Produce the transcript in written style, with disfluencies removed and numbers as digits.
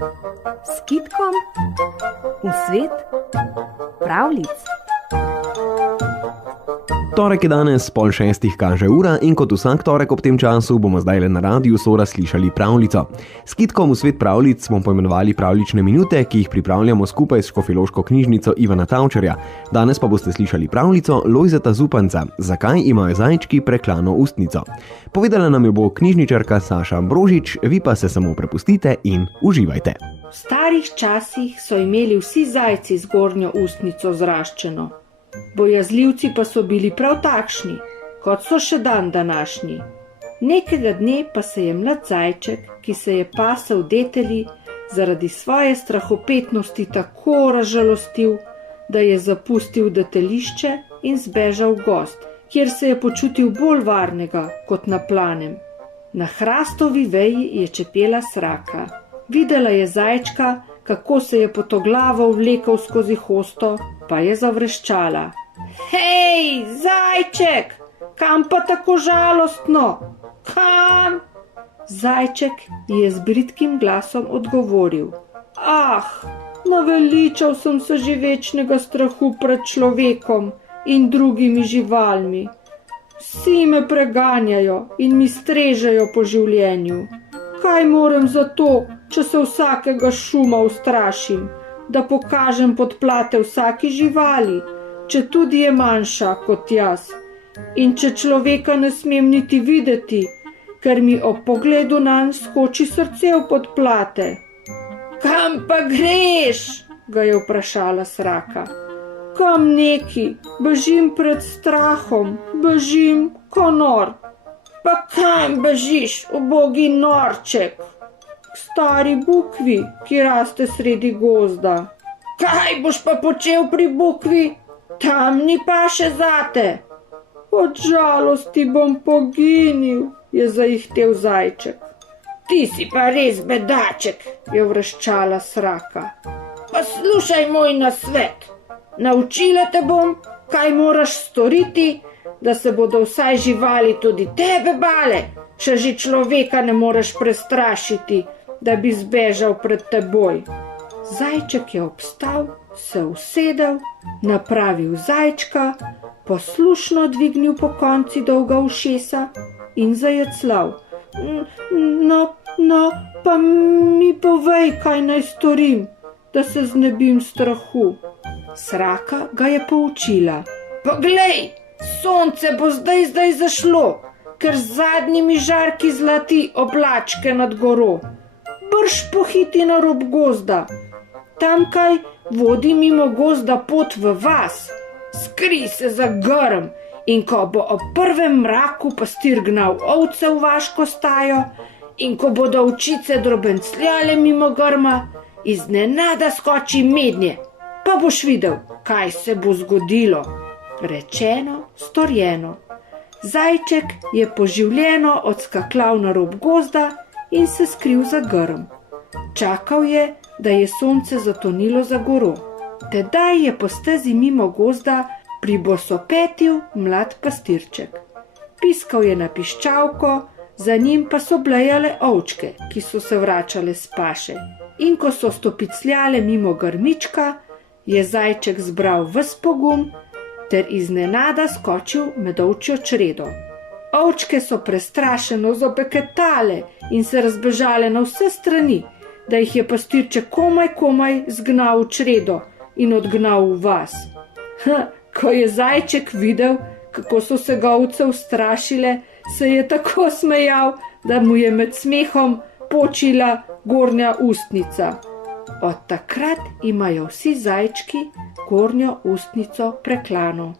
S kitkom v svet pravljic. Torek je danes, 5:30 kaže ura in kot vsak torek ob tem času bomo zdaj na Radiu Sora slišali pravljico. S kitkom v svet pravljic smo poimenovali pravljične minute, ki jih pripravljamo skupaj s Škofjeloško knjižnico Ivana Tavčarja. Danes pa boste slišali pravljico Lojzeta Zupanca, zakaj imajo zajčki preklano ustnico. Povedala nam jo bo knjižničarka Saša Ambrožič, vi pa se samo prepustite in uživajte. V starih časih so imeli vsi zajci zgornjo ustnico zraščeno. Bojazljivci pa so bili prav takšni, kot so še dan današnji. Nekega dne pa se je mlad zajček, ki se je pasel detelji, zaradi svoje strahopetnosti tako razžalostil, da je zapustil deteljišče in zbežal v gozd, kjer se je počutil bolj varnega kot na planem. Na hrastovi veji je čepela sraka. Videla je zajčka, kako se je potoglavo vlekel skozi hosto, pa je zavreščala. Hej, zajček, kam pa tako žalostno? Kam? Zajček je z bridkim glasom odgovoril. Naveličal sem se že večnega strahu pred človekom in drugimi živalmi. Vsi me preganjajo in mi strežejo po življenju. Kaj moram za to, če se vsakega šuma ustrašim, da pokažem podplate vsaki živali, če tudi je manjša kot jaz, in če človeka ne smem niti videti, ker mi ob pogledu nanj skoči srce v podplate. Kam pa greš? Ga je vprašala sraka. Kam neki, bežim pred strahom, bežim ko nor. Pa kam bežiš, ubogi norček? K stari bukvi, ki raste sredi gozda. Kaj boš pa počel pri bukvi? Tam ni paše zate. Od žalosti bom poginil, je zaihtel zajček. Ti si pa res bedaček, je vreščala sraka. Poslušaj moj nasvet. Naučila te bom, kaj moraš storiti, da se bodo vsaj živali tudi tebe bale, če že človeka ne moreš prestrašiti, da bi zbežal pred teboj. Zajček je obstal, se usedel, napravil zajčka, poslušno dvignil po konci dolga ušesa in zajeclal. No, pa mi povej, kaj naj storim, da se znebim strahu. Sraka ga je poučila. Poglej, sonce bo zdaj zašlo, ker z zadnjimi žarki zlati oblačke nad goro. Brž pohiti na rob gozda. Tamkaj vodi mimo gozda pot v vas. Skrij se za grm in ko bo ob prvem mraku pastir gnal ovce v vaško stajo in ko bodo ovčice drobencljale mimo grma, iznenada skoči mednje, pa boš videl, kaj se bo zgodilo. Rečeno, storjeno. Zajček je poživljeno odskakljal na rob gozda in se skril za grm. Čakal je, da je sonce zatonilo za goro. Tedaj je po stezi mimo gozda pribosopetil mlad pastirček. Piskal je na piščalko, za njim pa so blejale ovčke, ki so se vračale s paše. In ko so stopicljale mimo grmička, je zajček zbral ves pogum ter iznenada skočil med ovčjo čredo. Ovčke so prestrašeno zabeketale in se razbežale na vse strani, da jih je pastirček komaj zgnal v čredo in odgnal v vas. Ko je zajček videl, kako so se ga ovce ustrašile, se je tako smejal, da mu je med smehom počila gornja ustnica. Od takrat imajo vsi zajčki gornjo ustnico preklano.